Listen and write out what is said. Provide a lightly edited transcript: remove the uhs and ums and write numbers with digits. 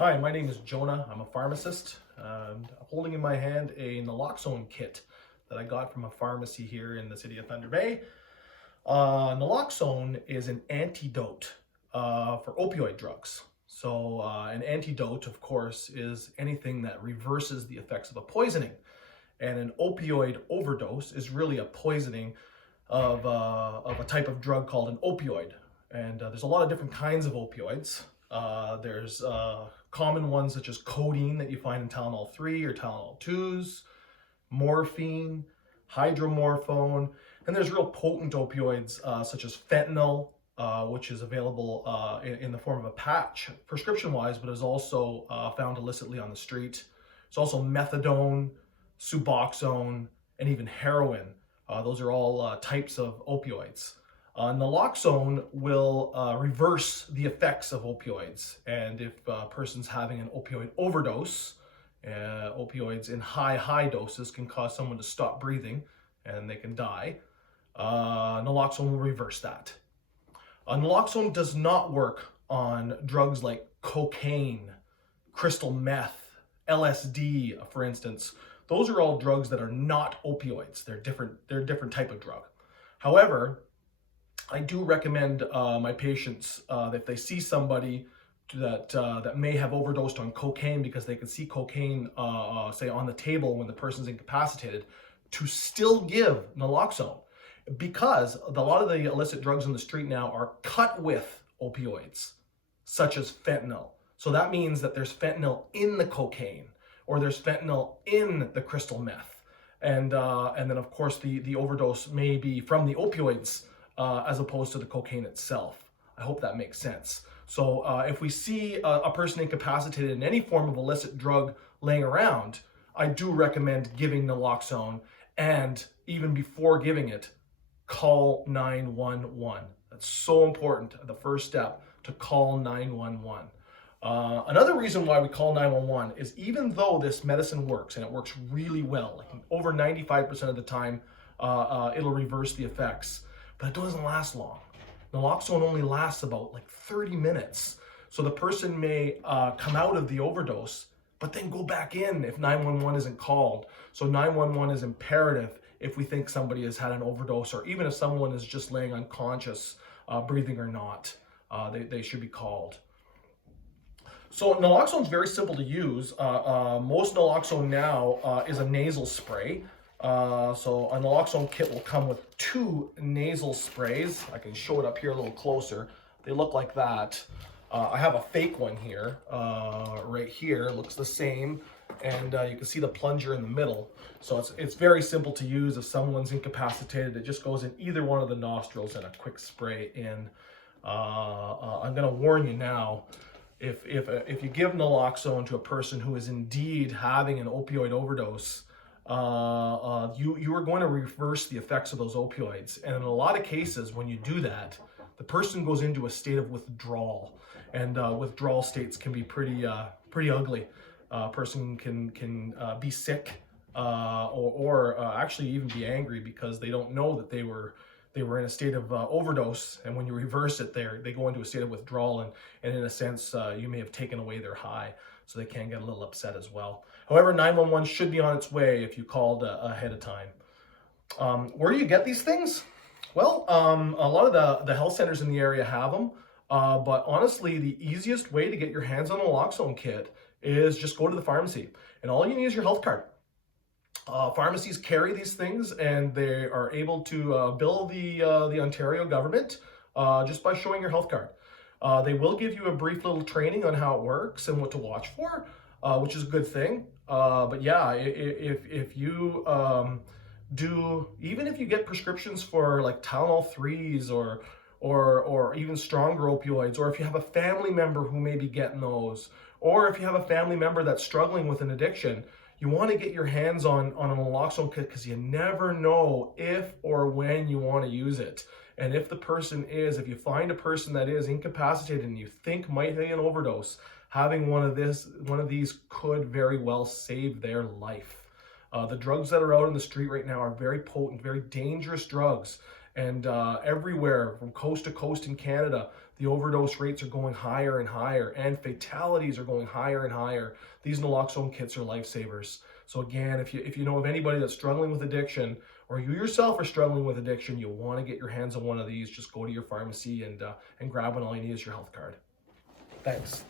Hi, my name is Jonah. I'm a pharmacist. I'm holding in my hand a Naloxone kit that I got from a pharmacy here in the city of Thunder Bay. Naloxone is an antidote for opioid drugs. So an antidote, of course, is anything that reverses the effects of a poisoning. And an opioid overdose is really a poisoning of a type of drug called an opioid. And there's a lot of different kinds of opioids. There's common ones such as codeine that you find in Tylenol 3 or Tylenol 2s, morphine, hydromorphone, and there's real potent opioids such as fentanyl, which is available in the form of a patch, prescription-wise, but is also found illicitly on the street. There's also methadone, Suboxone, and even heroin. Those are all types of opioids. Naloxone will reverse the effects of opioids. And if a person's having an opioid overdose, opioids in high doses can cause someone to stop breathing and they can die. Naloxone will reverse that. Naloxone does not work on drugs like cocaine, crystal meth, LSD, for instance. Those are all drugs that are not opioids. They're a different type of drug. However, I do recommend my patients that if they see somebody that may have overdosed on cocaine because they can see cocaine, say, on the table when the person's incapacitated, to still give naloxone, because a lot of the illicit drugs on the street now are cut with opioids, such as fentanyl. So that means that there's fentanyl in the cocaine, or there's fentanyl in the crystal meth, and then of course the overdose may be from the opioids as opposed to the cocaine itself. I hope that makes sense. So if we see a person incapacitated in any form of illicit drug laying around, I do recommend giving naloxone, and even before giving it, call 911. That's so important, the first step, to call 911. Another reason why we call 911 is, even though this medicine works, and it works really well, like over 95% of the time, it'll reverse the effects, but it doesn't last long. Naloxone only lasts about like 30 minutes. So the person may come out of the overdose, but then go back in if 911 isn't called. So 911 is imperative if we think somebody has had an overdose, or even if someone is just laying unconscious, breathing or not, they should be called. So naloxone is very simple to use. Most naloxone now is a nasal spray. So a naloxone kit will come with 2 nasal sprays. I can show it up here a little closer. They look like that. I have a fake one here, right here. It looks the same, and you can see the plunger in the middle. So it's very simple to use. If someone's incapacitated, it just goes in either one of the nostrils and a quick spray in. I'm going to warn you now. If you give naloxone to a person who is indeed having an opioid overdose, you are going to reverse the effects of those opioids. And in a lot of cases, when you do that, the person goes into a state of withdrawal, and withdrawal states can be pretty ugly. A person can be sick, or actually even be angry because they don't know that they were in a state of overdose, and when you reverse it, they go into a state of withdrawal, and in a sense, you may have taken away their high, so they can get a little upset as well. However, 911 should be on its way if you called ahead of time. Where do you get these things? Well, a lot of the health centers in the area have them, but honestly, the easiest way to get your hands on a naloxone kit is just go to the pharmacy, and all you need is your health card. Pharmacies carry these things, and they are able to bill the Ontario government just by showing your health card. They will give you a brief little training on how it works and what to watch for, which is a good thing. But yeah, if you even if you get prescriptions for like Tylenol 3s or even stronger opioids, or if you have a family member who may be getting those, or if you have a family member that's struggling with an addiction, you want to get your hands on a naloxone kit, because you never know if or when you want to use it. And if you find a person that is incapacitated and you think might be an overdose, having one of these could very well save their life. The drugs that are out in the street right now are very potent, very dangerous drugs. And everywhere from coast to coast in Canada, The overdose rates are going higher and higher, and fatalities are going higher and higher. These naloxone kits are lifesavers. So again, if you know of anybody that's struggling with addiction, or you yourself are struggling with addiction, you'll want to get your hands on one of these. Just go to your pharmacy and grab one. All you need is your health card. Thanks.